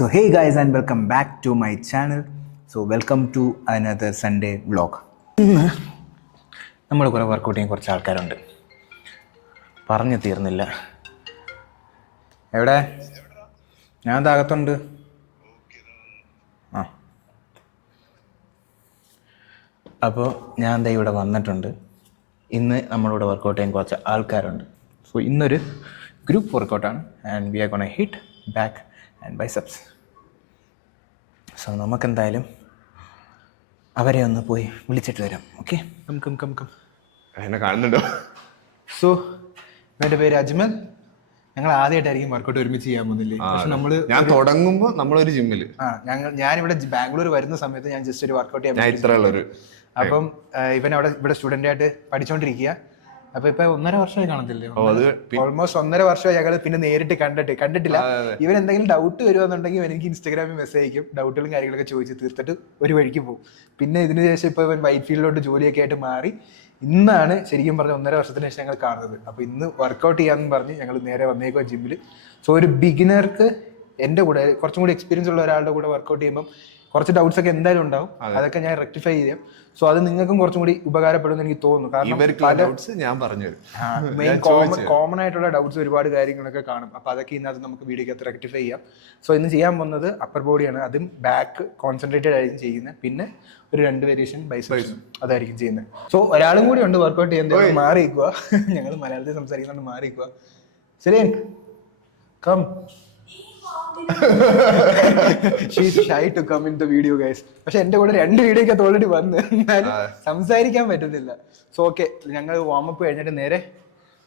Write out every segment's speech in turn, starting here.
So hey guys and welcome back to my channel. So welcome to another Sunday vlog. നമ്മൾ കുറേ workout ചെയ്യാൻ കുറച്ച് ആൾക്കാരുണ്ട്, പറഞ്ഞു തീർന്നില്ല. എവിടെ? ഞാൻ താകത്തുണ്ട്. ആ അപ്പോൾ ഞാൻ ദേ ഇവിടെ വന്നിട്ടുണ്ട്. ഇന്ന് നമ്മളിവിടെ വർക്കൗട്ട് ചെയ്യാൻ കുറച്ച് ആൾക്കാരുണ്ട്. സോ ഇന്നൊരു ഗ്രൂപ്പ് വർക്കൗട്ടാണ് and we are gonna hit back and biceps. So നമുക്കെന്തായാലും അവരെ ഒന്ന് പോയി വിളിച്ചിട്ട് വരാം. Okay, come. എന്നെ കാണുന്നുണ്ടോ? സോ എൻ്റെ പേര് അജ്മൽ. ഞങ്ങൾ ആദ്യമായിട്ടായിരിക്കും വർക്കൗട്ട് ഒരുമിച്ച് ചെയ്യാൻ പോകുന്നില്ലേ? പക്ഷെ ഞാൻ തുടങ്ങുമ്പോൾ നമ്മളൊരു ജിമ്മിൽ ഞാനിവിടെ ബാംഗ്ലൂർ വരുന്ന സമയത്ത് ഞാൻ ജസ്റ്റ് ഒരു വർക്കൗട്ട് ചെയ്യാൻ ഇത്രയുള്ളൊരു അപ്പം ഇവൻ ഇവിടെ സ്റ്റുഡൻ്റ് ആയിട്ട് പഠിച്ചുകൊണ്ടിരിക്കുക. അപ്പൊ ഇപ്പൊ 1.5 വർഷമായി കാണത്തില്ലേ? ഓൾമോസ്റ്റ് 1.5 വർഷമായി ഞങ്ങൾ പിന്നെ നേരിട്ട് കണ്ടിട്ടില്ല. ഇവൻ എന്തെങ്കിലും ഡൗട്ട് വരുവാന്നുണ്ടെങ്കിൽ എനിക്ക് ഇൻസ്റ്റാഗ്രാമിൽ മെസ്സേജ് അയക്കും, ഡൗട്ടുകളും കാര്യങ്ങളൊക്കെ ചോദിച്ച് തീർത്തിട്ട് ഒരു വഴിക്ക് പോകും. പിന്നെ ഇതിന് ശേഷം ഇപ്പൊ ഇവൻ വൈറ്റ് ഫീൽഡിലോട്ട് ജോലിയൊക്കെ ആയിട്ട് മാറി. ഇന്നാണ് ശരിക്കും പറഞ്ഞ 1.5 വർഷത്തിന് ശേഷം ഞങ്ങൾ കാണുന്നത്. അപ്പൊ ഇന്ന് വർക്കൗട്ട് ചെയ്യാന്ന് പറഞ്ഞ് ഞങ്ങൾ നേരെ വന്നേക്കോ ജിമ്മിൽ. സോ ഒരു ബിഗിനർക്ക് എൻ്റെ കൂടെ കുറച്ചും കൂടി എക്സ്പീരിയൻസ് ഉള്ള ഒരാളുടെ കൂടെ വർക്കൗട്ട് ചെയ്യുമ്പോൾ കുറച്ച് ഡൗട്ട്സ് ഒക്കെ എന്തായാലും ഉണ്ടാവും. അതൊക്കെ ഞാൻ റെക്ടിഫൈ ചെയ്യാം. സോ അത് നിങ്ങൾക്കും കുറച്ചും കൂടി ഉപകാരപ്പെടുമെന്ന് എനിക്ക് തോന്നുന്നു. കാരണം മെയിൻ കോമൺ ആയിട്ടുള്ള ഡൗട്ട്സ് ഒരുപാട് കാര്യങ്ങളൊക്കെ കാണും. അപ്പൊ അതൊക്കെ ഇന്നത്തെ നമുക്ക് വീഡിയോക്കകത്ത് റെക്ടിഫൈ ചെയ്യാം. സോ ഇന്ന് ചെയ്യാൻ പോകുന്നത് അപ്പർ ബോഡിയാണ്. അതും ബാക്ക് കോൺസെൻട്രേറ്റഡ് ആയിരിക്കും ചെയ്യുന്നത്. പിന്നെ ഒരു 2 വേരിയേഷൻ ബൈസെപ്സ് അതായിരിക്കും ചെയ്യുന്നത്. സോ ഒരാളും കൂടി ഉണ്ട് വർക്കൗട്ട് ചെയ്യുന്നത്. മാറിയിരിക്കുക, ഞങ്ങൾ മലയാളത്തിൽ സംസാരിക്കുന്നുണ്ട്. മാറിയിരിക്കുക. ശരി, come. She's shy to come in the video guys. പക്ഷെ എന്റെ കൂടെ 2 വീഡിയോക്കകത്ത് ഓൾറെഡി വന്ന്, എന്നാലും സംസാരിക്കാൻ പറ്റുന്നില്ല. സോ ഓക്കെ, ഞങ്ങൾ വാമപ്പ് കഴിഞ്ഞിട്ട് നേരെ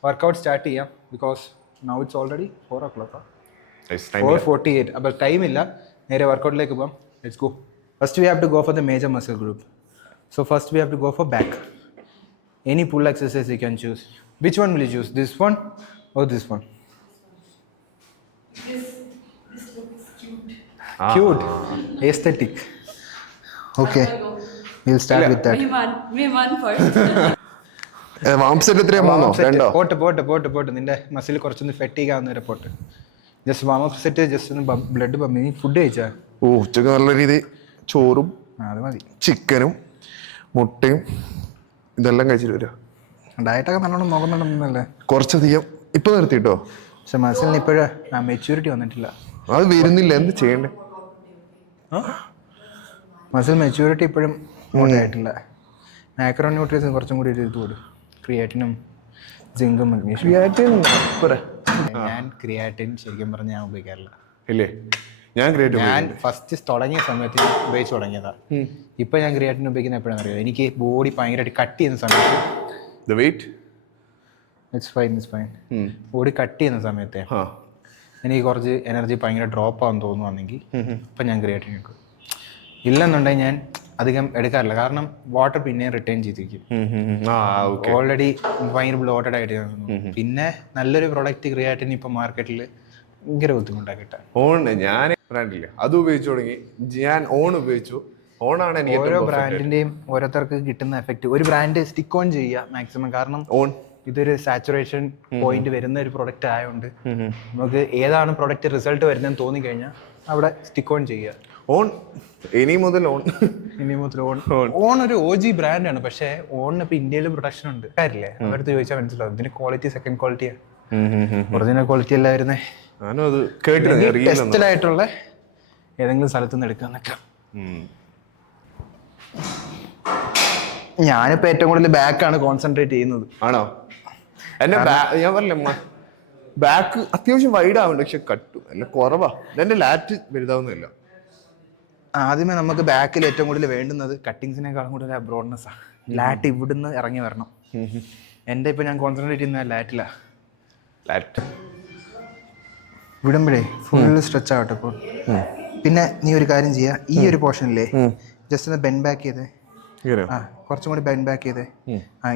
വർക്കൗട്ട് സ്റ്റാർട്ട് ചെയ്യാം. Because now it's already 4 o'clock, 4:48. അപ്പൊ ടൈം ഇല്ല, നേരെ വർക്കൗട്ടിലേക്ക് പോകാം. Let's go. First we have to go for the major muscle group. So first we have to go for back. Any pull exercise you can choose. Which one will you choose? This one or this one? Cute, aesthetic. Okay, we'll start with that. Me one first. Pot നിന്റെ muscle കുറച്ചൊന്ന് fatigue ആവുന്ന വരെ pot. Just warm up set, just ഒന്ന് blood pump. നീ food കഴിച്ചാ? ഉച്ചക്ക് നല്ല രീതി ചോറും അത് മതി, ചിക്കനും മുട്ടയും ഇതെല്ലാം കഴിച്ചിട്ട് വരാം. ഡയറ്റൊക്കെ നല്ലോണം നോക്കുന്നുണ്ടെന്നല്ലേ? കുറച്ചധികം ഇപ്പൊ നിർത്തിട്ടോ. പക്ഷെ മസിലിന് ഇപ്പോഴും മെച്യൂരിറ്റി വന്നിട്ടില്ല. അത് വരുന്നില്ല, എന്ത് ചെയ്യണ്ടേ? മസിൽ മെച്യൂരിറ്റി ഇപ്പോഴും ആയിട്ടില്ല. മാക്രോ ന്യൂട്രിയൻസ് കുറച്ചും കൂടി ഇത് കൊടുക്കും. ക്രിയാറ്റിനും സിങ്കും മഗ്നീഷ്യം. ഞാൻ ക്രിയാറ്റിൻ ശരിക്കും പറഞ്ഞാൽ ഞാൻ ഉപയോഗിക്കാറില്ല. ഇല്ലേ? ഞാൻ ഫസ്റ്റ് തുടങ്ങിയ സമയത്ത് ഉപയോഗിച്ച് തുടങ്ങിയതാ. ഇപ്പൊ ഞാൻ ക്രിയാറ്റിൻ ഉപയോഗിക്കുന്ന എപ്പോഴാണെന്ന് അറിയാം. എനിക്ക് ബോഡി ഭയങ്കരമായിട്ട് കട്ട് ചെയ്യുന്ന സമയത്ത് ബോഡി കട്ട് ചെയ്യുന്ന സമയത്തെ എനിക്ക് കുറച്ച് എനർജി ഭയങ്കര ഡ്രോപ്പ് ആവാൻ തോന്നുവാണെങ്കിൽ ഇപ്പം ഞാൻ ക്രിയേറ്റിൻ എടുക്കും. ഇല്ലെന്നുണ്ടെങ്കിൽ ഞാൻ അധികം എടുക്കാറില്ല. കാരണം വാട്ടർ പിന്നെ റിട്ടേൺ ചെയ്തിരിക്കും. ഓൾറെഡി ഭയങ്കര ബ്ലോട്ടഡ് ആയിട്ട്. പിന്നെ നല്ലൊരു പ്രൊഡക്റ്റ് ക്രിയേറ്റിൻ ഇപ്പം മാർക്കറ്റിൽ ഭയങ്കര ബുദ്ധിമുട്ടാണ് കിട്ടാൻ. ഞാൻ അത് ഉപയോഗിച്ചു തുടങ്ങി. ഞാൻ ഉപയോഗിച്ചു. ഓരോ ബ്രാൻഡിന്റെയും ഓരോരുത്തർക്ക് കിട്ടുന്ന എഫക്റ്റ്. ഒരു ബ്രാൻഡ് സ്റ്റിക്ക് ഓൺ ചെയ്യുക മാക്സിമം. കാരണം ഇതൊരു സാച്ചുറേഷൻ പോയിന്റ് വരുന്ന ഒരു പ്രൊഡക്റ്റ് ആയതുകൊണ്ട് നമുക്ക് ഏതാണ് പ്രൊഡക്റ്റ് റിസൾട്ട് വരുന്നതെന്ന് തോന്നിക്കഴിഞ്ഞാൽ അവിടെ സ്റ്റിക്ക് ഓൺ ചെയ്യുക. ഇനി മുതൽ ഓൺ ഒരു OG ബ്രാൻഡാണ്. പക്ഷേ ഓണിന് ഇപ്പൊ ഇന്ത്യയിൽ പ്രൊഡക്ഷൻ ഉണ്ട്. കാര്യമില്ലേ? അവരടുത്ത് ചോദിച്ചാൽ മനസ്സിലാവും ഇതിന് ക്വാളിറ്റി സെക്കൻഡ് ക്വാളിറ്റിയാണ്. ഒറിജിനൽ ക്വാളിറ്റി അല്ല വരുന്നത്. ടെസ്റ്റഡ് ആയിട്ടുള്ള ഏതെങ്കിലും സ്ഥലത്ത് നിന്ന് എടുക്കാന്നൊക്കെ. ഞാനിപ്പോ ഏറ്റവും കൂടുതൽ ബാക്കാണ് കോൺസെൻട്രേറ്റ് ചെയ്യുന്നത്. ആണോ? എന്റെ ഞാൻ പറഞ്ഞില്ല, ബാക്ക് അത്യാവശ്യം വൈഡ് ആവുന്നുണ്ട്, പക്ഷെ കട്ടു അല്ല കുറവാ. എന്റെ ലാറ്റ് വലുതാവുന്നില്ല. ആദ്യമേ നമുക്ക് ബാക്കിൽ ഏറ്റവും കൂടുതൽ വേണ്ടുന്നത് കട്ടിങ്സിനേക്കാളും കൂടുതൽ ബ്രോഡ്നെസ്സാണ്. ലാറ്റ് ഇവിടുന്ന് ഇറങ്ങി വരണം. എൻ്റെ ഇപ്പം ഞാൻ കോൺസെൻട്രേറ്റ് ചെയ്യുന്ന ലാറ്റിലാ. ലാറ്റ് വിടുമ്പോഴേ ഫുൾ സ്ട്രെച്ച് ആവട്ടെ ഇപ്പോൾ. പിന്നെ നീ ഒരു കാര്യം ചെയ്യുക, ഈ ഒരു പോർഷനില്ലേ ജസ്റ്റ് ഒന്ന് ബെൻഡ് ബാക്ക് ചെയ്തേ. കുറച്ചും കൂടി ബെൻഡ് ബാക്ക് ചെയ്തേ.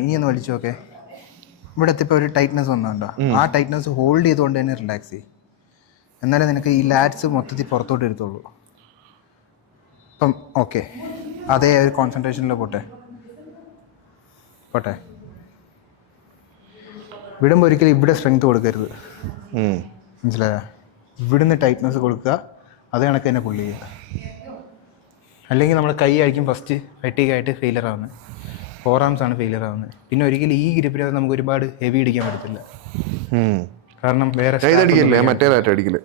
ഇനി ഒന്ന് വലിച്ചു നോക്കേ. ഇവിടെ എത്തിയപ്പോൾ ഒരു ടൈറ്റ്നസ് വന്നുണ്ടോ? ആ ടൈറ്റ്നസ് ഹോൾഡ് ചെയ്തുകൊണ്ട് തന്നെ റിലാക്സ് ചെയ്യും. എന്നാലേ നിനക്ക് ഈ ലാറ്റ്സ് മൊത്തത്തിൽ പുറത്തോട്ട് എടുത്തുള്ളൂ. അപ്പം ഓക്കെ, അതേ ഒരു കോൺസെൻട്രേഷനിൽ പോട്ടെ. വിടുമ്പോൾ ഒരിക്കലും ഇവിടെ സ്ട്രെങ്ത് കൊടുക്കരുത്. മനസ്സിലായോ? ഇവിടുന്ന് ടൈറ്റ്നസ് കൊടുക്കുക, അത് കണക്ക് തന്നെ പുള്ളി ചെയ്യുക. അല്ലെങ്കിൽ നമ്മൾ കൈ ആയിരിക്കും ഫസ്റ്റ് ഫെറ്റീഗായിട്ട് ഫെയിലർ ആവുന്നത്, ഫോർ ആംസ് ആണ് ഫെയിലർ ആവുന്നത്. പിന്നെ ഒരിക്കലും ഈ ഗ്രിപ്പിൽ നമുക്ക് ഒരുപാട് ഹെവി അടിക്കാൻ പറ്റത്തില്ല, കാരണം വേറെ മറ്റേ അടിക്കില്ലേ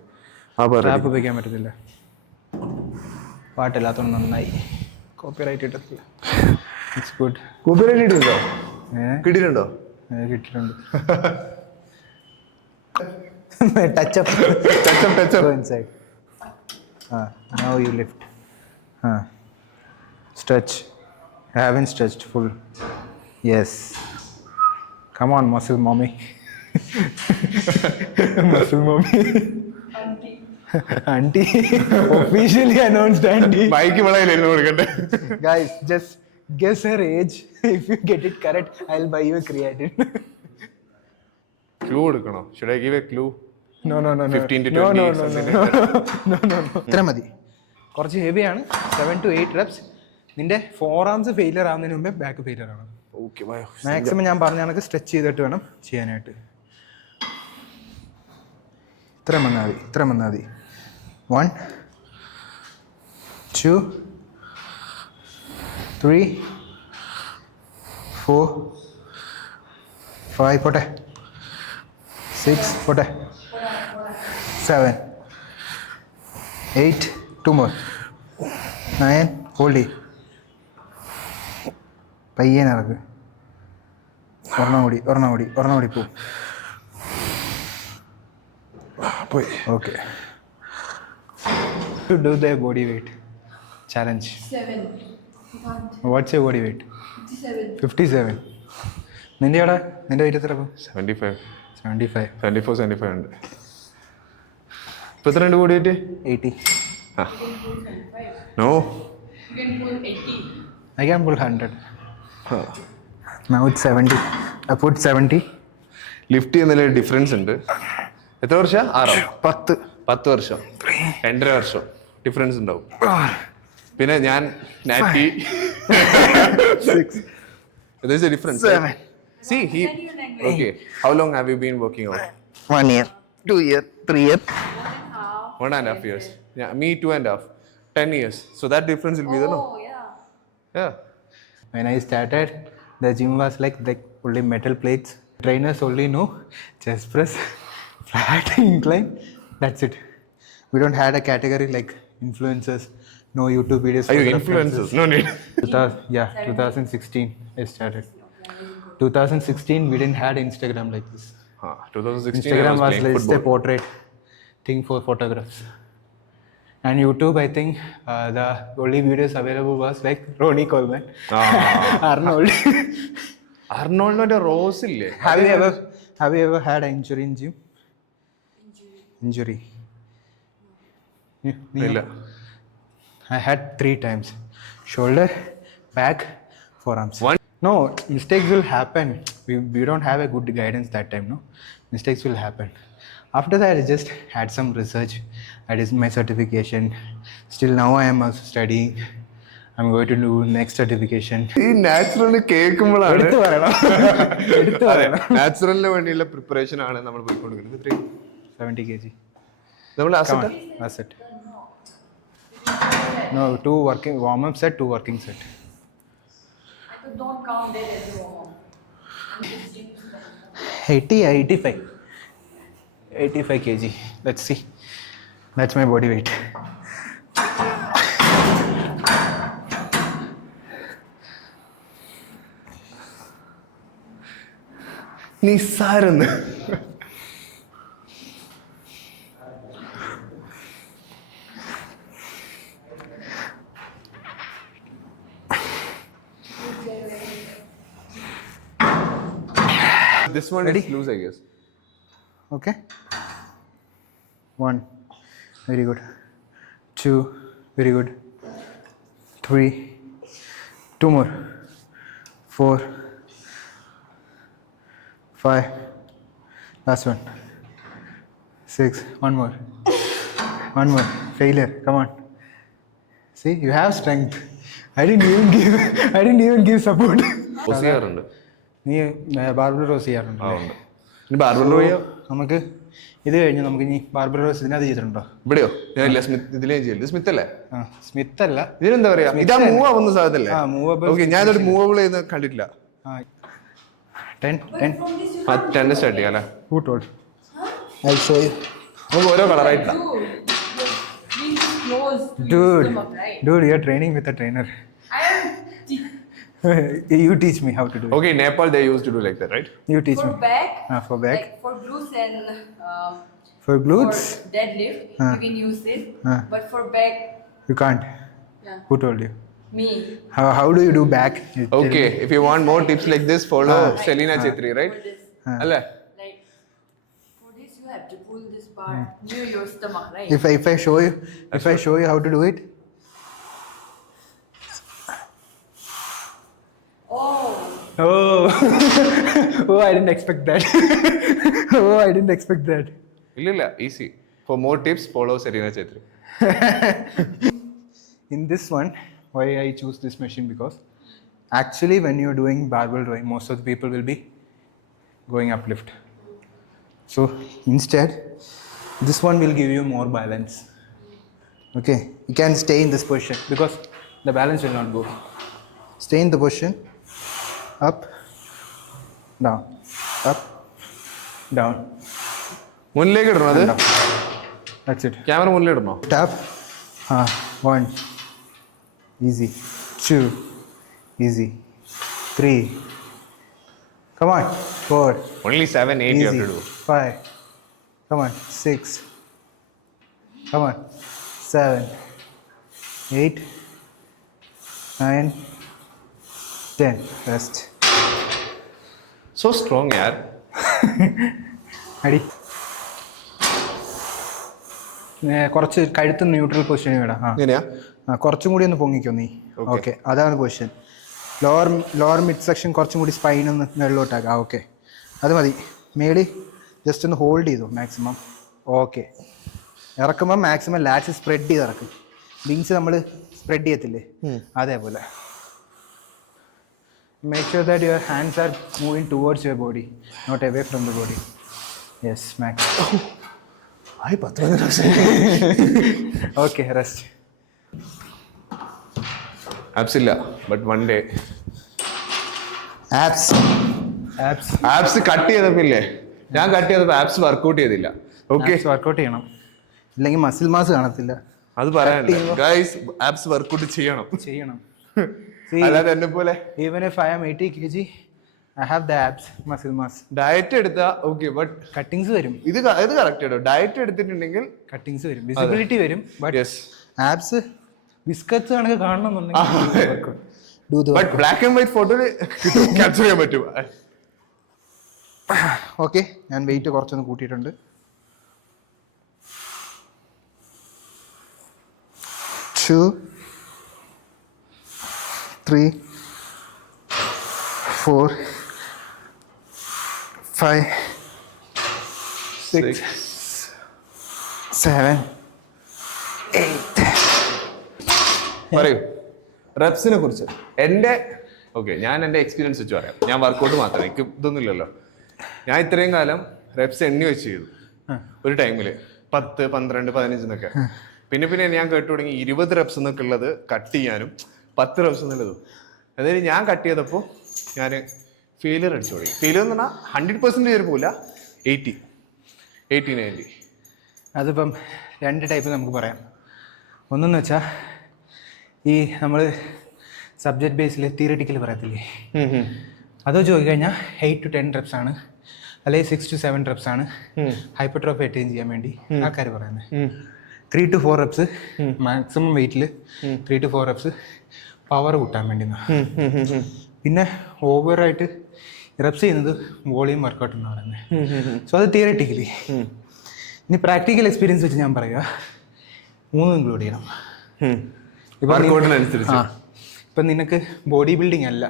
ടാപ്പ് ഉപയോഗിക്കാൻ പറ്റത്തില്ല. പാട്ടില്ലാത്തതുകൊണ്ട് നന്നായി. കോപ്പിറൈറ്റ് ഇട്ടിട്ടില്ല. It's good. കോപ്പിറൈറ്റ് ഇട്ടിട്ടുണ്ടോ? കിട്ടിയിട്ടുണ്ടോ? കിട്ടിയിട്ടുണ്ട്. Touch up inside. Now you lift. Stretch. I haven't stretched full. Yes. Come on, muscle mommy. Muscle mommy. Auntie. Officially announced auntie. Bike വളയിലായിരുന്നു കൊടുക്കട്ടെ. Guys, just guess her age. If you get it correct, I'll buy you a creatine. Clue കൊടുക്കണോ? Should I give a clue? No. 15 to 20 No. ഇത്ര മതി. കുറച്ച് ഹെവിയാണ്. 7 to 8 reps. നിന്റെ four arms failure ആവുന്നതിന് മുമ്പേ back failure ആണ്. Okay, maximum ഞാൻ പറഞ്ഞ കണക്ക് സ്ട്രെച്ച് ചെയ്തിട്ട് വേണം ചെയ്യാനായിട്ട്. ഇത്ര വന്നാൽ മതി. 1 2 3 4 5 പോട്ടെ, 6 പോട്ടെ, 7 8 2 more 9 ഹോൾഡ്. പയ്യൻ ഇറക്ക്. ഒരെണ്ണം കൂടി പോയി. Okay. To do the body weight challenge. 7. What's your body weight? 57. 57. നിന്റെ വെയിറ്റ് എത്ര? 75. 75. 74 ഉണ്ട്. ഇപ്പൊ എത്ര ഉണ്ട് body weight? 80. No, You can pull 80. I can pull 100. Now it's 70. I put 70. Lift ചെയ്യുന്നതിൽ ഡിഫറൻസ് ഉണ്ട്. എത്ര വർഷം? 10 വർഷം, 2.5 വർഷം ഡിഫറൻസ് ഉണ്ടാവും. പിന്നെ ഞാൻ 90. There's a difference. 7. See, okay. How long have you been working out? 1 year, 2 year, 3 year. 1.5 years. Yeah, me 2.5. 10 years. So that difference will be there, no? Oh, yeah. Yeah. When I started, the gym was like only metal plates. Trainers only know chest press, flat incline. That's it. We don't had a category like influencers. No YouTube videos. Are you for influencers? references. No need. 2016 I started. 2016 we didn't had Instagram like this. 2016 Instagram I was playing just a football. portrait thing for photographs. And YouTube, I think the only videos available was like Ronnie Coleman, Arnold. അർണോൾഡിന്റെ റോസ് ഇല്ലേ? Have you ever had an injury in gym? Injury. ഇല്ല. I had 3 times. Shoulder, back, forearms. No, mistakes will happen. We don't have a good guidance that time, no? Mistakes will happen. After that, I just had some research. I did my certification. Still now I am also studying. I'm going to do next certification. ഈ natural കേൾക്കുമ്പോഴാണ് എടുത്തു പറയണം. നാച്ചുറലിന് വേണ്ടിയുള്ള preparation ആണ് നമ്മൾ പോയിക്കൊണ്ടിരിക്കുന്നത്. 70 kg. നമ്മൾ Asset. No, 2 working warm-up set, 2 working set. So don't count that as a warm-up. 85 kg. Let's see. That's my body weight. നിസ്സാരെന്ന്. This one Ready? is loose, I guess. Okay. 1. Very good. 2. Very good. 3. 2 more. 4. 5. Last one. 6. One more. Failure. Come on. See, you have strength. I didn't even give support. Rose ചെയ്യാറുണ്ട്. നീ barbell rose ചെയ്യാറുണ്ട്? ഉണ്ട്. ബാർബറിൽ പോയോ? നമുക്ക് ഇത് കഴിഞ്ഞ് നമുക്ക് ഇനി ബാർബർ റോസ് ഇതിനകത്ത് ചെയ്തിട്ടുണ്ടോ? ഇവിടെയോ? ഞാൻ ഇല്ല, സ്മിത്ത് ഇതിലേ ചെയ്യില്ല. സ്മിത്ത് അല്ലേ? സ്മിത്ത് അല്ല, ഇതിനെന്താ പറയാ? ഇതാ മൂവ് ആവുന്ന സാധനല്ലേ? മൂവബിൾ. ഓക്കെ, ഞാനൊരു മൂവബിൾ ചെയ്യുന്ന കണ്ടിട്ടില്ല. 10 10 സ്റ്റാർട്ട് ചെയ്യാം അല്ലേ? Who told? I'll show you. നമുക്ക് ഓരോ കളറായിട്ടാ. Bring this close to your Dude, stomach, right? dude, you're training with a trainer. I am You teach me how to do it. Okay, in Nepal they used to do like that, right? You teach for me. back, For back. like for glutes and For glutes, for deadlift, you can use this. But for back, you can't. yeah, Who told you? me. How do you do back? You tell Okay, me. if you want more tips like this, follow Selina Chetri, right? For this, അല്ലേ? like for this, you have to pull this part near your stomach, right? If I show you, how to do it. Oh, Oh, oh, I didn't expect that. Oh, I didn't expect that. ഇല്ല, easy. For more tips, follow Selina Chetri. In this one, why I choose this machine, because actually when you're doing barbell rowing, most of the people will be going uplift. So instead, this one will give you more balance. Okay, you can stay in this position because the balance will not go. Stay in the position, up, down, up, down, മുന്നിലേക്ക് ഇടണോ അത്? down. That's it. Camera മുന്നിലിടണോ? Tap. 1. Easy. 2. Easy. 3. Come on. 4. Only 7, 8 you have Easy. to do. 5. Come on. 6. Come on. 7. 8. 9. 10. Rest. So strong, yaar. അടി. കുറച്ച് കഴുത്ത് neutral position വിടാം. എങ്ങനെയാ? കുറച്ചും കൂടി ഒന്ന് പൊങ്ങിക്കോ നീ. ഓക്കെ, അതാണ് പൊസിഷൻ. ലോവർ മിഡ് സെക്ഷൻ കുറച്ചും കൂടി സ്പൈൻ ഒന്ന് മുകളിലോട്ടാക്കാം. ഓക്കെ, അത് മതി. മേളി ജസ്റ്റ് ഒന്ന് ഹോൾഡ് ചെയ്തു മാക്സിമം. ഓക്കെ, ഇറക്കുമ്പോൾ മാക്സിമം ലാറ്റ്സ് സ്പ്രെഡ് ചെയ്ത് ഇറക്കും. വിങ്സ് നമ്മൾ സ്പ്രെഡ് ചെയ്യത്തില്ലേ, അതേപോലെ. Make sure that your hands are moving towards your body, not away from the body. Yes, max. Okay, rest. Abs ഇല്ല, but one day. Abs. Abs cut ചെയ്തപ്പില്ലേ? ഞാൻ cut ചെയ്തപ്പോൾ abs workout ചെയ്തില്ല. Okay, workout ചെയ്യണം, ഇല്ലെങ്കിൽ muscle mass കാണത്തില്ല. അത് പറയാനില്ല ഗൈസ്, ആപ്സ് വർക്കൗട്ട് ചെയ്യണം. അല്ലാതെ എന്നെ പോലെ Even if I am 80 kg, I have the abs, muscle mass. Diet എടുത്താ ഓക്കെ, ബട്ട് കട്ടിങ്സ് വരും. ഇത് കറക്റ്റ് കേട്ടോ. ഡയറ്റ് എടുത്തിട്ടുണ്ടെങ്കിൽ കട്ടിങ്സ് വരും, വിസിബിലിറ്റി വരും. ബട്ട് യെസ്, ആബ്സ് ബിസ്ക്കറ്റ്സ് കണക്ക് കാണണമെന്നുണ്ടെങ്കിൽ ബട്ട് ബ്ലാക്ക് ആൻഡ് വൈറ്റ് ഫോട്ടോയിൽ ക്യാപ്ചർ ചെയ്യാൻ പറ്റും. ഓക്കെ, ഞാൻ വെയിറ്റ് കുറച്ചൊന്ന് കൂട്ടിയിട്ടുണ്ട്. 2, 3, 4, 5, 6, 7, 8. പറയൂ റെപ്സിനെ കുറിച്ച്. ഞാൻ എൻ്റെ എക്സ്പീരിയൻസ് വെച്ച് പറയാം. ഞാൻ വർക്കൗട്ട് മാത്രമേ, എനിക്ക് ഇതൊന്നും ഇല്ലല്ലോ. ഞാൻ ഇത്രയും കാലം റെപ്സ് എണ്ണി വെച്ച് ചെയ്തു ഒരു ടൈമിൽ 10, 12, 15 എന്നൊക്കെ. പിന്നെ ഞാൻ കേട്ടു തുടങ്ങി 20 റെപ്സ് എന്നൊക്കെ ഉള്ളത് കട്ട് ചെയ്യാനും 10 റെപ്സ് എന്നുള്ളതും. അതായത് ഞാൻ കട്ട് ചെയ്തപ്പോൾ ഞാൻ ഫെയിലിയർ അടിച്ചു തുടങ്ങി. ഫെയിലിയർ എന്ന് പറഞ്ഞാൽ 100% പോയില്ല, 80, 90. അതിപ്പം 2 ടൈപ്പ് നമുക്ക് പറയാം. ഒന്നെന്ന് വെച്ചാൽ ഈ നമ്മൾ സബ്ജക്റ്റ് ബേസിൽ തിയറിറ്റിക്കൽ പറയത്തില്ലേ, അത് വെച്ച് നോക്കിക്കഴിഞ്ഞാൽ 8 to 10 reps ആണ്, അല്ലെങ്കിൽ 6 to 7 reps ആണ് ഹൈപ്പർട്രോഫി അറ്റൈൻ ചെയ്യാൻ വേണ്ടി ആൾക്കാർ പറയുന്നത്. 3 to 4 reps മാക്സിമം വെയിറ്റിൽ 3 to 4 reps പവർ കൂട്ടാൻ വേണ്ടി. പിന്നെ ഓവറായിട്ട് റെപ്സ് ചെയ്യുന്നത് വോളിയം വർക്കൗട്ട് എന്ന് പറയുന്നത്. സോ അത് തിയറിറ്റിക്കലി. ഇനി പ്രാക്ടിക്കൽ എക്സ്പീരിയൻസ് വെച്ച് ഞാൻ പറയുക, 3 ഇൻക്ലൂഡ് ചെയ്യണം. ഇപ്പം നിനക്ക് ബോഡി ബിൽഡിംഗ് അല്ല,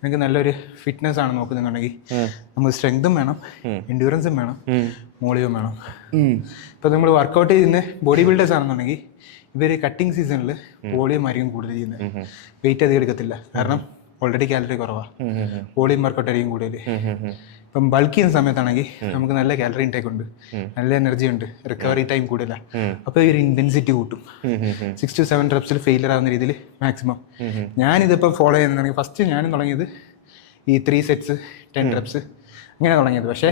നിനക്ക് നല്ലൊരു ഫിറ്റ്നസ് ആണ് നോക്കുന്നുണ്ടെങ്കിൽ നമുക്ക് സ്ട്രെങ്തും വേണം, എൻഡ്യൂറൻസും വേണം, വോളിയവും വേണം. ഇപ്പം നമ്മൾ വർക്കൗട്ട് ചെയ്യുന്ന ബോഡി ബിൽഡേഴ്സ് ആണെന്നുണ്ടെങ്കിൽ ഇവർ കട്ടിങ് സീസണിൽ വോളിയം ആയിരിക്കും കൂടുതൽ ചെയ്യുന്നത്. വെയിറ്റ് അധികം എടുക്കത്തില്ല, കാരണം ഓൾറെഡി കാലറി കുറവാണ്. വോളിയം വർക്കൗട്ട് ആയിരിക്കും കൂടുതൽ. ഇപ്പം ബൾക്ക് ചെയ്യുന്ന സമയത്താണെങ്കിൽ നമുക്ക് നല്ല കാലറി ഇൻടേക്ക് ഉണ്ട്, നല്ല എനർജി ഉണ്ട്, റിക്കവറി ടൈം കൂടുതലാണ്. അപ്പോൾ ഒരു ഇന്റൻസിറ്റി കൂട്ടും. 6 to 7 reps ഫെയിലിയർ ആവുന്ന രീതിയിൽ മാക്സിമം. ഞാനിതിപ്പോൾ ഫോളോ ചെയ്യുന്നതാണെങ്കിൽ ഫസ്റ്റ് ഞാനും തുടങ്ങിയത് ഈ 3 sets 10 reps അങ്ങനെ തുടങ്ങിയത്. പക്ഷേ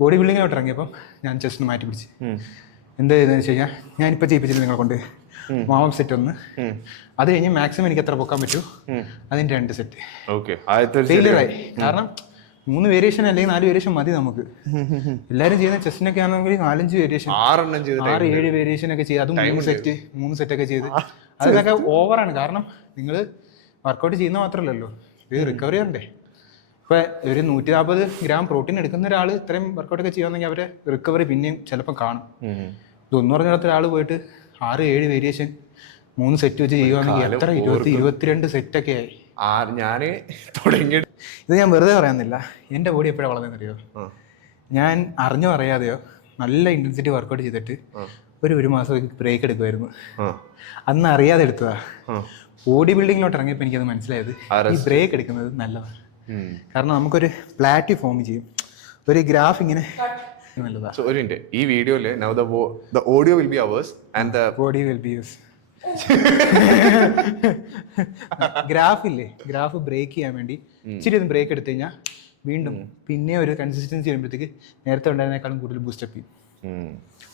ബോഡി ബിൽഡിങ്ങിലോട്ട് ഇറങ്ങിയപ്പം ഞാൻ ചെസ്റ്റ് മാറ്റി പിടിച്ച് എന്ത് ചെയ്തതെന്ന് വെച്ച് കഴിഞ്ഞാൽ ഞാനിപ്പോൾ ചെയ്യിപ്പിച്ചില്ല നിങ്ങളെ കൊണ്ട് വാം സെറ്റ് ഒന്ന്, അത് കഴിഞ്ഞ് മാക്സിമം എനിക്ക് എത്ര പൊക്കാൻ പറ്റൂ അതിൻ്റെ 2 സെറ്റ് ഫെയിലിയറായി. കാരണം 3 വേരിയേഷൻ അല്ലെങ്കിൽ 4 വേരിയേഷൻ മതി നമുക്ക്. എല്ലാവരും ചെയ്യുന്ന ചെസ്റ്റിനൊക്കെ ആണെങ്കിൽ 4-5 വേരിയേഷൻ, 6-7 വേരിയേഷൻ ഒക്കെ ചെയ്ത്, അതും 3 സെറ്റ് ഒക്കെ ചെയ്ത് അതൊക്കെ ഓവറാണ്. കാരണം നിങ്ങൾ വർക്കൗട്ട് ചെയ്യുന്ന മാത്രമല്ലല്ലോ, ഇത് റിക്കവറി ഉണ്ടേ. ഇപ്പോൾ ഒരു 140 gram പ്രോട്ടീൻ എടുക്കുന്ന ഒരാൾ ഇത്രയും വർക്കൗട്ടൊക്കെ ചെയ്യുകയാണെങ്കിൽ അവരെ റിക്കവറി പിന്നെയും ചിലപ്പോൾ കാണും. ഇതൊന്നും പറഞ്ഞിടത്ത ഒരാൾ പോയിട്ട് 6-7 വേരിയേഷൻ 3 സെറ്റ് വെച്ച് ചെയ്യുകയാണെങ്കിൽ എത്ര 22 സെറ്റൊക്കെ ആയി. ഞാൻ തുടങ്ങി ഇത് ഞാൻ വെറുതെ പറയാനില്ല. എൻ്റെ ബോഡി എപ്പോഴാണ് വളർന്നതെന്നറിയോ? ഞാൻ അറിഞ്ഞോ അറിയാതെയോ നല്ല ഇൻറ്റൻസിറ്റി വർക്കൗട്ട് ചെയ്തിട്ട് ഒരു മാസം ബ്രേക്ക് എടുക്കുമായിരുന്നു. അന്ന് അറിയാതെ എടുത്തതാ. ബോഡി ബിൽഡിങ്ങിലോട്ട് ഇറങ്ങിയപ്പോൾ എനിക്കത് മനസ്സിലായത് ഈ ബ്രേക്ക് എടുക്കുന്നത് നല്ലതാണ്. കാരണം നമുക്കൊരു പ്ലാറ്റ്ഫോം ചെയ്യും, ഒരു ഗ്രാഫ് ഇങ്ങനെ നല്ലതാണ്. So, ഈ വീഡിയോയില് now the audio will be ours and the body will be yours. ഗ്രാഫില്ലേ, ഗ്രാഫ് ബ്രേക്ക് ചെയ്യാൻ വേണ്ടി ഇച്ചിരി ഒന്ന് ബ്രേക്ക് എടുത്തു കഴിഞ്ഞാൽ വീണ്ടും പിന്നെ ഒരു കൺസിസ്റ്റൻസി വരുമ്പോഴത്തേക്ക് നേരത്തെ ഉണ്ടായിരുന്നേക്കാളും കൂടുതൽ ബൂസ്റ്റപ്പ് ചെയ്യും.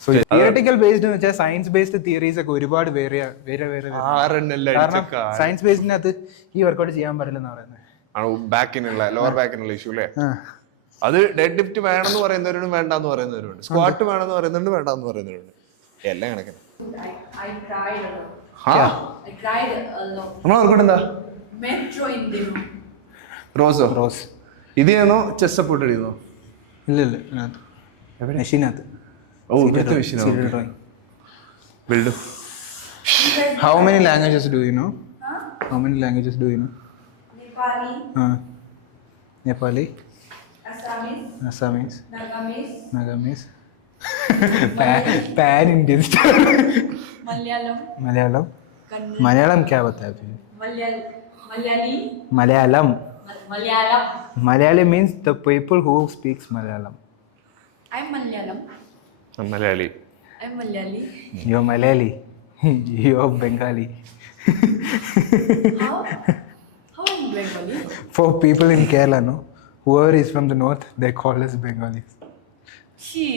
സോ തിയററ്റിക്കൽ ബേസ്ഡ് എന്ന് വെച്ചാൽ സയൻസ് ബേസ്ഡ് തിയറീസ് ഒക്കെ ഒരുപാട് വേറെ കാരണം സയൻസ് ബേസ്ഡിനകത്ത് ഈ വർക്കൗട്ട് ചെയ്യാൻ പാടില്ലെന്ന് പറയുന്നത്. ബാക്കിനുള്ള ലോവർ ബാക്കിനുള്ള ഇഷ്യൂ അല്ലേ? അത് ഡെഡ് ലിഫ്റ്റ് വേണമെന്ന് പറയുന്നവരുണ്ട്, വേണ്ടെന്ന് പറയുന്നവരുണ്ട്. സ്ക്വാട്ട് വേണമെന്ന് പറയുന്നുണ്ട്, വേണ്ടെന്ന് പറയുന്നവരുണ്ട്. എല്ലാം കണക്കിന്. നമ്മളെന്താ റോസ് ഇത് ചെയ്യുന്നോ ചെസ് സപ്പോർട്ട് ചെയ്യുന്നോ? ഇല്ല മെഷീനകത്ത്. How many languages do you know? How many languages do you know? Nepali, Assamese, Nagamese, pan Indian star. Malayalam क्या होता है? Malayali means the people who speaks Malayalam. I'm Malayalam. I'm Malayali. You're Malayali. You're Bengali. How am Bengali? For people in Kerala, no? Whoever is from the north, they call us Bengalis.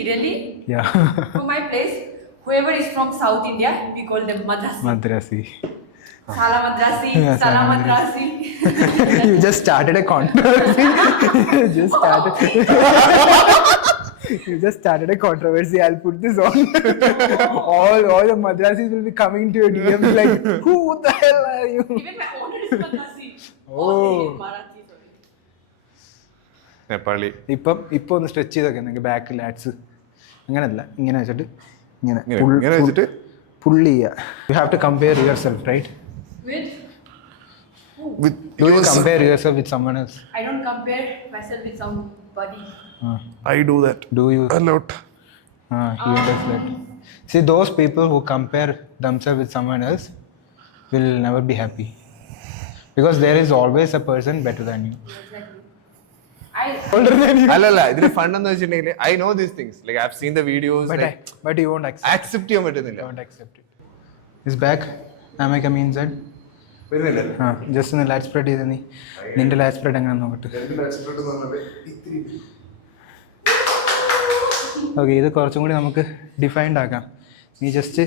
Really? Yeah. For my place, whoever is from South India, we call them Madrasi. Madrasi. Sala Madrasi, Yeah, Sala Sala Madrasi. You just started a controversy. You just started a controversy. I'll put this on. all the Madrasis will be coming to your DMs like, who the hell are you? Even my owner is Madrasi. Oh. Marathi. Nepali. ഇപ്പൊ ഒന്ന് stretch ചെയ്തൊക്കെ നിങ്ങൾക്ക് back let's അങ്ങനെയല്ല, ഇങ്ങനെ വെച്ചിട്ട് ഇങ്ങനെ വെച്ചിട്ട് പുള്ളി ചെയ്യുക. You have to compare yourself, right? Do you compare yourself with someone else? I don't compare myself with somebody. I do that. Do you? A lot. He does that. See, those people who compare themselves with someone else will never be happy, because there is always a person better than you. Older than you. അല്ലല്ല, ഇതിന് fund എന്ന് വെച്ചിട്ടുണ്ടെങ്കിൽ I know these things. Like I've seen the videos. But you won't accept ചെയ്യാൻ പറ്റുന്നില്ല. You won't accept it. Is back. Am I coming inside? വരുന്നില്ല. Just ഒന്ന് ലാറ്റ് spread ചെയ്ത് നീ നിന്റെ ലാറ്റ് സ്പ്രെഡ് എങ്ങനെ നോക്കട്ടെ. ഓക്കെ, ഇത് കുറച്ചും കൂടി നമുക്ക് ഡിഫൈൻഡ് ആക്കാം. നീ ജസ്റ്റ്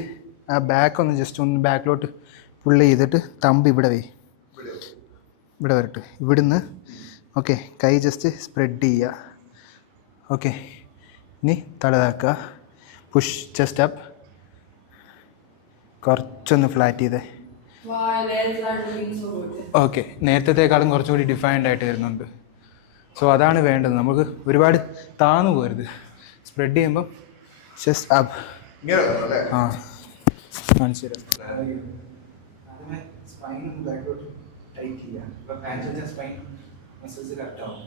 ആ ബാക്ക് ഒന്ന് ബാക്കിലോട്ട് പുള്ള് ചെയ്തിട്ട് തമ്പ് ഇവിടെ വരട്ടെ. ഇവിടുന്ന് ഓക്കെ, കൈ ജസ്റ്റ് സ്പ്രെഡ് ചെയ്യുക. ഓക്കെ, ഇനി തലതാക്കുക. പുഷ് ചെസ്റ്റ് അപ്പ്, കുറച്ചൊന്ന് ഫ്ലാറ്റ് ചെയ്തേ. ഓക്കെ, നേരത്തേക്കാളും കുറച്ചുകൂടി ഡിഫൈൻഡ് ആയിട്ട് വരുന്നുണ്ട്. സോ അതാണ് വേണ്ടത്. നമുക്ക് ഒരുപാട് താന്നു പോകരുത്. സ്പ്രെഡ് ചെയ്യുമ്പം ചെസ്റ്റ് അപ്പ്. കാണിച്ചു തരാം. സ്പൈൻ ബാക്കോട്ട് ടൈറ്റ് ചെയ്യാം. ഇപ്പം സ്പൈൻ മസിൽസ് കറക്റ്റ് ആവും.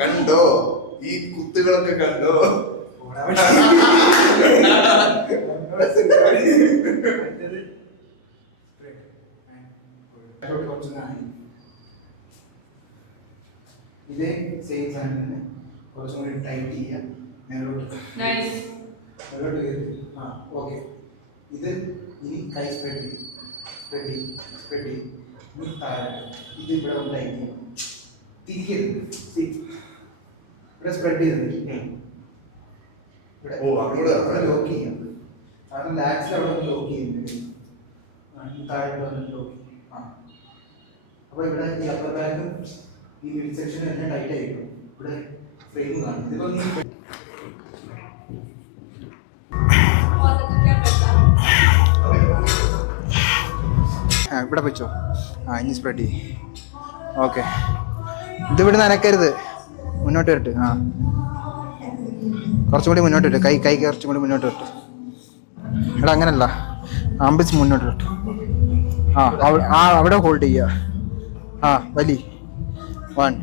കണ്ടോ ഈ കുത്തുകളൊക്കെ കണ്ടോ? ബാക്കിലോട്ട് കുറച്ചൊന്ന് ആയി. ഇതേ സെയിം സാധനം തന്നെ കുറച്ചും കൂടി ടൈറ്റ് ചെയ്യുക. മേലോട്ട് Nice. മേലോട്ട് കയറി. ആ ഓക്കെ. ഇത് ഇനി കൈ സ്പ്രെഡ് ചെയ്യും. സ്പ്രെഡ് ചെയ്യും. ഇനി താഴെ ഇത് ഇവിടെ ഒന്ന് ടൈറ്റ് ചെയ്യണം. തിരിക്കരുത്. ഇവിടെ സ്പ്രെഡ് ചെയ്തത് ഇവിടെ ലോക്ക് ചെയ്യാം. കാരണം ലാക്സിൽ അവിടെ ഒന്ന് ലോക്ക് ചെയ്യുന്നുണ്ട്. താഴെ ലോക്ക് ചെയ്യും. അപ്പോൾ ഇവിടെ ഈ അപ്പർ ബാക്കും ഈ മിഡ് സെക്ഷനും എല്ലാം ടൈറ്റ് ആയിരിക്കും. ഇവിടെ ഫ്രെയിം കാണും. ഇതിപ്പോൾ നീ ഇവിടെ വെച്ചോ. ഇനി സ്പ്രെഡ് ചെയ്യും. ഓക്കെ. ഇതിവിടെ നനക്കരുത്. മുന്നോട്ട് വരട്ടെ. കുറച്ചും കൂടി മുന്നോട്ട് വരട്ടെ. കൈ കുറച്ചും കൂടി മുന്നോട്ട് വരട്ടെ. എടാ അങ്ങനല്ല, ആംബിൾസ് മുന്നോട്ട് വരട്ടെ. അവിടെ ഹോൾഡ് ചെയ്യുക. വലി 1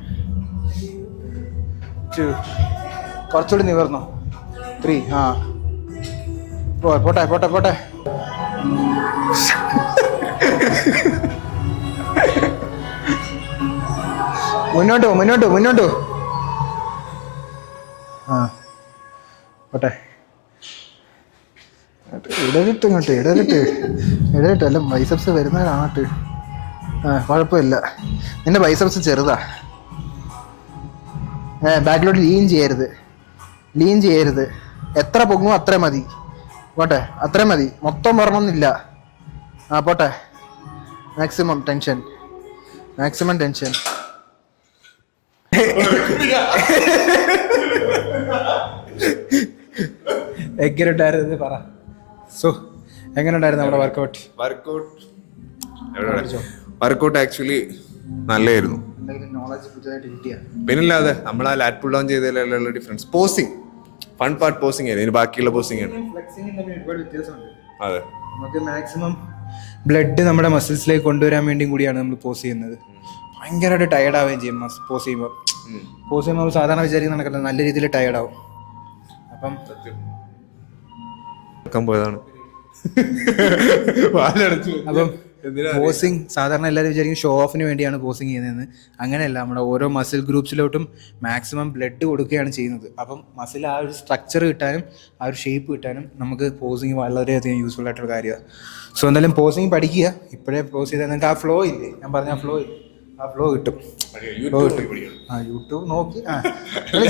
2 കുറച്ചുകൂടി നിവർന്നോ. 3 പോട്ടെ. മുന്നോട്ട് പോട്ടെ. ഇടലിട്ട് അല്ല ബൈസപ്സ് വരുന്ന കാണട്ട്. കുഴപ്പമില്ല. നിന്റെ ബൈസപ്സ് ചെറുതാ. ബാക്കിലോട്ട് ലീൻ ചെയ്യരുത്. എത്ര പൊങ്ങും അത്ര മതി. പോട്ടെ, അത്രയും മതി. മൊത്തം വരണമെന്നില്ല. പോട്ടെ. Maximum tension. എങ്ങനെ പറ. സോ എങ്ങനെ ഉണ്ടായിരുന്നു നമ്മുടെ വർക്കൗട്ട് ആക്ച്വലി നല്ലായിരുന്നു. നോളജ് പുതിയതായിട്ട് കിട്ടിയ പിന്നില്ലാതെ നമ്മൾ ആ ലാറ്റ് പുൾ ഡൗൺ ചെയ്തതിലുള്ള difference. Posing fun part posing ആയിരുന്നു. ഇതിന് ബാക്കിയുള്ള പോസിങ് ആണ്. ഒരുപാട് വ്യത്യാസമുണ്ട്. അതെ, നമുക്ക് മാക്സിമം ബ്ലഡ് നമ്മുടെ മസിൽസിലേക്ക് കൊണ്ടുവരാൻ വേണ്ടിയും കൂടിയാണ് നമ്മൾ പോസ് ചെയ്യുന്നത്. ഭയങ്കരമായിട്ട് ടയർഡ് ആവുകയും ചെയ്യും പോസ് ചെയ്യുമ്പോൾ സാധാരണ വിചാരിക്കുന്ന നടക്കില്ല, നല്ല രീതിയിൽ ടയർഡ് ആവും. അപ്പം പോയതാണ്. പോസിങ് സാധാരണ എല്ലാവരും വിചാരിക്കും ഷോ ഓഫിന് വേണ്ടിയാണ് പോസിങ് ചെയ്യുന്നതെന്ന്. അങ്ങനെയല്ല, നമ്മുടെ ഓരോ മസിൽ ഗ്രൂപ്പ്സിലോട്ടും മാക്സിമം ബ്ലഡ് കൊടുക്കുകയാണ് ചെയ്യുന്നത്. അപ്പം മസിൽ ആ ഒരു സ്ട്രക്ചർ കിട്ടാനും ആ ഒരു ഷേപ്പ് കിട്ടാനും നമുക്ക് പോസിങ് വളരെയധികം യൂസ്ഫുൾ ആയിട്ടുള്ള കാര്യമാണ്. സോ എന്തായാലും പോസിങ് പഠിക്കുക. ഇപ്പോഴേ പോസ് ചെയ്താൽ നിങ്ങൾക്ക് ആ ഫ്ലോ ഇല്ലേ, ഞാൻ പറഞ്ഞ ആ ഫ്ലോ കിട്ടും. യൂട്യൂബ് നോക്കി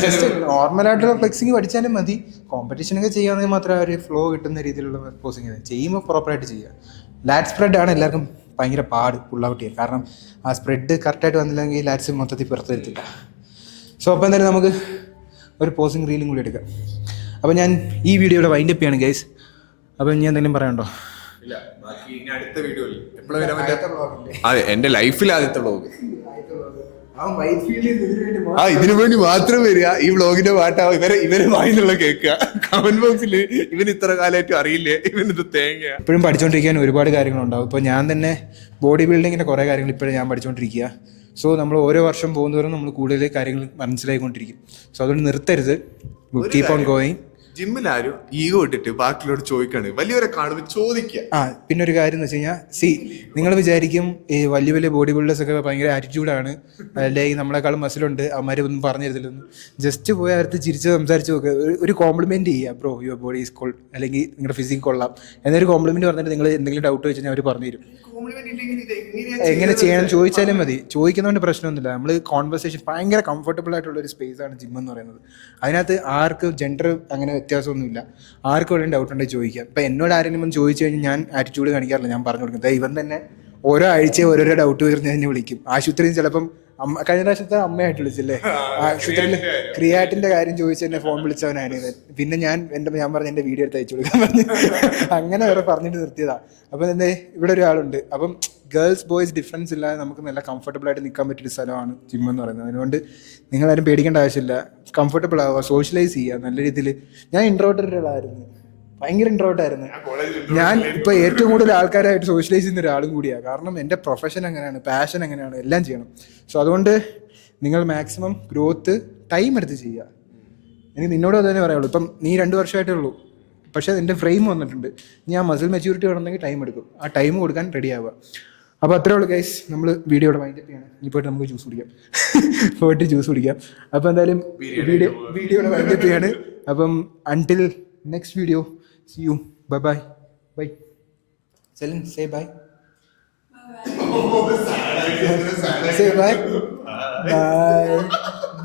ജസ്റ്റ് നോർമലായിട്ടുള്ള ഫ്ലെക്സിങ് പഠിച്ചാലും മതി. കോമ്പറ്റീഷനൊക്കെ ചെയ്യാമെങ്കിൽ മാത്രമേ ആ ഒരു ഫ്ലോ കിട്ടുന്ന രീതിയിലുള്ള പോസിങ് ചെയ്യുമ്പോൾ പ്രോപ്പറായിട്ട് ചെയ്യുക. ലാറ്റ് സ്പ്രെഡ് ആണ് എല്ലാവർക്കും ഭയങ്കര പാട് പുൾ ഔട്ട് ചെയ്യാൻ. കാരണം ആ സ്പ്രെഡ് കറക്റ്റായിട്ട് വന്നില്ലെങ്കിൽ ലാറ്റ്സ് മൊത്തത്തിൽ പുറത്തെടുത്തില്ല. സോ അപ്പോൾ എന്തായാലും നമുക്ക് ഒരു പോസിങ് റീലും കൂടി എടുക്കാം. അപ്പോൾ ഞാൻ ഈ വീഡിയോയുടെ വൈൻഡപ്പ് ചെയ്യാണ് ഗൈസ്. അപ്പോൾ ഇനി എന്തെങ്കിലും പറയണ്ടോ? അതെ, എന്റെ ലൈഫിൽ ആദ്യത്തെ വ്ളോഗ്. ഇതിനു വേണ്ടി മാത്രം വരിക. ഈ വ്ളോഗിന്റെ പാട്ടാ ഇവരെ വായിന്നുള്ള കേൾക്കുക. കമന്റ് ബോക്സിൽ ഇവൻ ഇത്ര കാലമായിട്ട് അറിയില്ലേ, ഇവനിത് തേങ്ങ. ഇപ്പോഴും പഠിച്ചുകൊണ്ടിരിക്കാൻ ഒരുപാട് കാര്യങ്ങളുണ്ടാവും. ഇപ്പോൾ ഞാൻ തന്നെ ബോഡി ബിൽഡിങ്ങിന്റെ കുറേ കാര്യങ്ങൾ ഇപ്പോഴും ഞാൻ പഠിച്ചുകൊണ്ടിരിക്കുക. സോ നമ്മൾ ഓരോ വർഷം പോകുന്നതോറും നമ്മൾ കൂടുതൽ കാര്യങ്ങൾ മനസ്സിലായിക്കൊണ്ടിരിക്കും. സോ അതുകൊണ്ട് നിർത്തരുത്, കീപ് ഓൺ ഗോയിങ്. ജിമ്മിലാരും ഈഗോ ഇട്ടിട്ട് ബാക്കിയോട് ചോദിക്കാണ്, വലിയവരെ കാണുമ്പോൾ ചോദിക്കുക. പിന്നെ ഒരു കാര്യം എന്ന് വെച്ച് കഴിഞ്ഞാൽ, നിങ്ങൾ വിചാരിക്കും ഈ വലിയ ബോഡി ബിൽഡേഴ്സ് ഒക്കെ ഭയങ്കര ആറ്റിറ്റ്യൂഡാണ്, അല്ലെങ്കിൽ നമ്മളെക്കാളും മസിലുണ്ട്, അവന്മാർ ഒന്നും പറഞ്ഞു തരത്തില്ലെന്ന്. ജസ്റ്റ് പോയി അടുത്ത് ചിരിച്ച് സംസാരിച്ച് നോക്കുക. ഒരു കോംപ്ലിമെന്റ് ചെയ്യുക, bro your body is call, അല്ലെങ്കിൽ നിങ്ങളുടെ ഫിസിക് കൊള്ളാം എന്നൊരു കോംപ്ലിമെന്റ് പറഞ്ഞിട്ട് നിങ്ങൾ എന്തെങ്കിലും ഡൗട്ട് വെച്ച് കഴിഞ്ഞാൽ അവർ പറഞ്ഞു തരും. എങ്ങനെ ചെയ്യണം ചോദിച്ചാലും മതി. ചോദിക്കുന്നതുകൊണ്ട് പ്രശ്നമൊന്നുമില്ല. നമ്മൾ കോൺവെർസേഷൻ ഭയങ്കര കംഫർട്ടബിൾ ആയിട്ടുള്ള ഒരു സ്പേസ് ആണ് ജിം എന്ന് പറയുന്നത്. അതിനകത്ത് ആർക്ക് ജെൻഡർ അങ്ങനെ വ്യത്യാസമൊന്നുമില്ല. ആർക്കും വേണ്ടി ഡൗട്ട് ഉണ്ടെങ്കിൽ ചോദിക്കാം. ഇപ്പം എന്നോട് ആരെങ്കിലും ചോദിച്ചു കഴിഞ്ഞാൽ ഞാൻ ആറ്റിറ്റ്യൂഡ് കാണിക്കാറില്ല, ഞാൻ പറഞ്ഞു കൊടുക്കുന്നത്. ഇവൻ തന്നെ ഓരോ ആഴ്ച ഓരോരോ ഡൗട്ട് വരുന്ന എന്നെ വിളിക്കും. ആശുപത്രിയിൽ ചിലപ്പം കഴിഞ്ഞ പ്രാവശ്യത്തെ അമ്മയായിട്ട് വിളിച്ചില്ലേ, ആശുപത്രിയിൽ ക്രിയാറ്റിന്റെ കാര്യം ചോദിച്ച് എന്നെ ഫോൺ വിളിച്ചവനാണ് ഇവൻ. പിന്നെ ഞാൻ പറഞ്ഞ എൻ്റെ വീഡിയോ എടുത്ത് അയച്ചു കൊടുക്കാൻ പറഞ്ഞു. അങ്ങനെ വരെ പറഞ്ഞിട്ട് നിർത്തിയതാ. അപ്പം എന്നെ ഇവിടെ ഒരാളുണ്ട്. അപ്പം ഗേൾസ് ബോയ്സ് ഡിഫറൻസ് ഇല്ലാതെ നമുക്ക് നല്ല കംഫർട്ടബിൾ ആയിട്ട് നിൽക്കാൻ പറ്റിയൊരു സ്ഥലമാണ് ജിം എന്ന് പറയുന്നത്. അതുകൊണ്ട് നിങ്ങളാരും പേടിക്കേണ്ട ആവശ്യമില്ല. കംഫർട്ടബിൾ ആവുക, സോഷ്യലൈസ് ചെയ്യുക നല്ല രീതിയിൽ. ഞാൻ ഇൻട്രോവേർട്ടഡ് ഒരാളായിരുന്നു, ഭയങ്കര ഇൻട്രോവേർട്ടായിരുന്നു ഞാൻ. ഇപ്പോൾ ഏറ്റവും കൂടുതൽ ആൾക്കാരായിട്ട് സോഷ്യലൈസ് ചെയ്യുന്ന ഒരാളും കൂടിയാണ്. കാരണം എൻ്റെ പ്രൊഫഷൻ അങ്ങനെയാണ്, പാഷൻ അങ്ങനെയാണ്, എല്ലാം ചെയ്യണം. സോ അതുകൊണ്ട് നിങ്ങൾ മാക്സിമം ഗ്രോത്ത് ടൈം എടുത്ത് ചെയ്യുക. എനിക്ക് നിന്നോട് അത് തന്നെ പറയുള്ളൂ. ഇപ്പം നീ 2 വർഷമായിട്ടേ ഉള്ളൂ, പക്ഷേ എൻ്റെ ഫ്രെയിം വന്നിട്ടുണ്ട്. നീ ആ മസിൽ മെച്യൂരിറ്റി വേണമെങ്കിൽ ടൈം എടുക്കും. ആ ടൈം കൊടുക്കാൻ റെഡി ആവുക. അപ്പോൾ അത്രേ ഉള്ളൂ ഗൈസ്, നമ്മൾ വീഡിയോ ഇവിടെ വൈൻഡപ്പ് ചെയ്യാണ്. ഇനി പോയിട്ട് നമുക്ക് ജ്യൂസ് കുടിക്കാം. പോയിട്ട് ജ്യൂസ് കുടിക്കാം. അപ്പോൾ എന്തായാലും വീഡിയോ ഇവിടെ വൈൻഡപ്പ് ചെയ്യാണ്. അപ്പം until next video, see you, bye bye bye. Celine say bye. Say bye. Bye.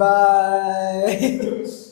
Bye.